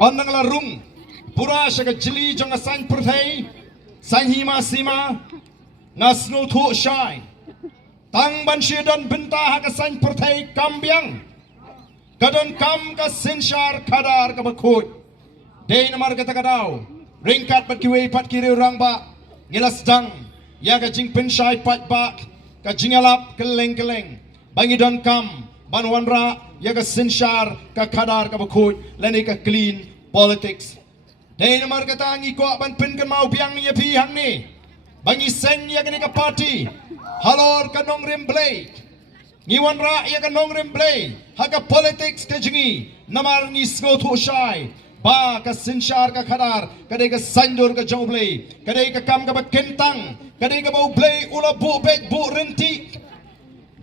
Ondang larung pura syaga jeli jonga sain perthai sain hima sima ngasnu thu shai tang ban shidon benta haka sain perthai kambiang kadon kam ka sinshar kadar ka bakut day namar kata kadau ringkat pat kiwe pat kiri orang ba ngilas dang ya ka jing penshai pat ba ka jingalap keleng keleng bangi don kam banwanra ya ka sinshar ka kadar ka bakut leni ka clean politics day namar kata ngi ko ban pen kan mau biang ya pi hang ni bangi seng ya ka party halor ka nong remblay ngiwan ra ya ka nong remblay haka politics ka jingi namar ni sko thu shai ba ka sinshar ka khadar kadai ka sandur ka joblay kadai ka kam ka kentang kadai ka bau blay ula bu bet bu renti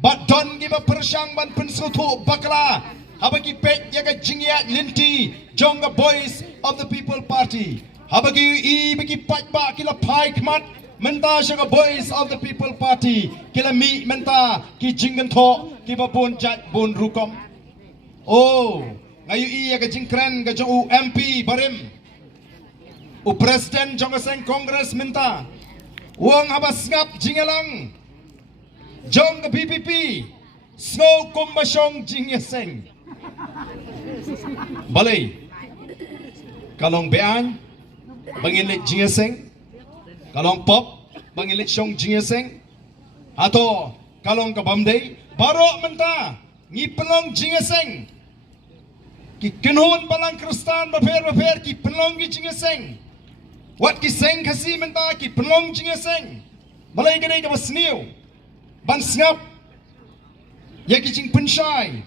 but don give a persyang ban pensu thu bakla habagi pet ya ka jingiat linti jonga boys of the people party habagi I bagi patba kila pai kmat menta syaga boys of the people party kila mi menta ki jingan tho ki babun jat bun rukom oh ngayu I ya ka jingkren ka jong MP barim u president jonga seng congress menta uang habas ngap jingalang jong ka PPP snow kumbasong jingeseng balay kalong bean bangilit jingeseng kalong pop bangilit syong jingeseng ato kalong kabamday baro menta ngi pelong jingeseng ki kinhon palang kristan bafer ki pelong gi jingeseng wat ki seng kasi menta ki pelong jingeseng balay gadai ka basniu ban snap ya ki jing penshai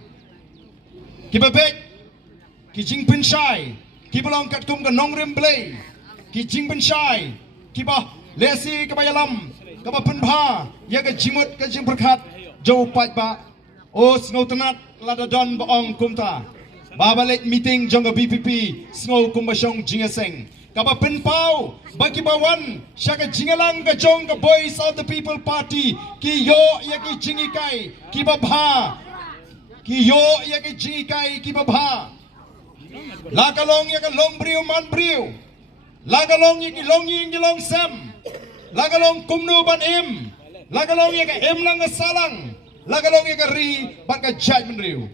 ki babet ki jing penshai ki belong kat kum ka nong remblay ki jing penshai ki ba lesi ka bayalam ka ba penbha ya ka jimut ka jing berkat jo pat ba o snow tanat lada don ba ong kumta ba balik meeting jong ka BPP snow kumbasong jingaseng ka ba penpau bagi bawan sya ka jingalang ka jong ka boys of the people party ki yo ya ki jingikai ki babha ki yo ya ki jingikai ki babha lakalong ya ka long briu man briu lakalong ya ki long ying long sem lakalong kumnu ban im lakalong ya ka em lang salang lakalong ya ka ri ban ka judgment riu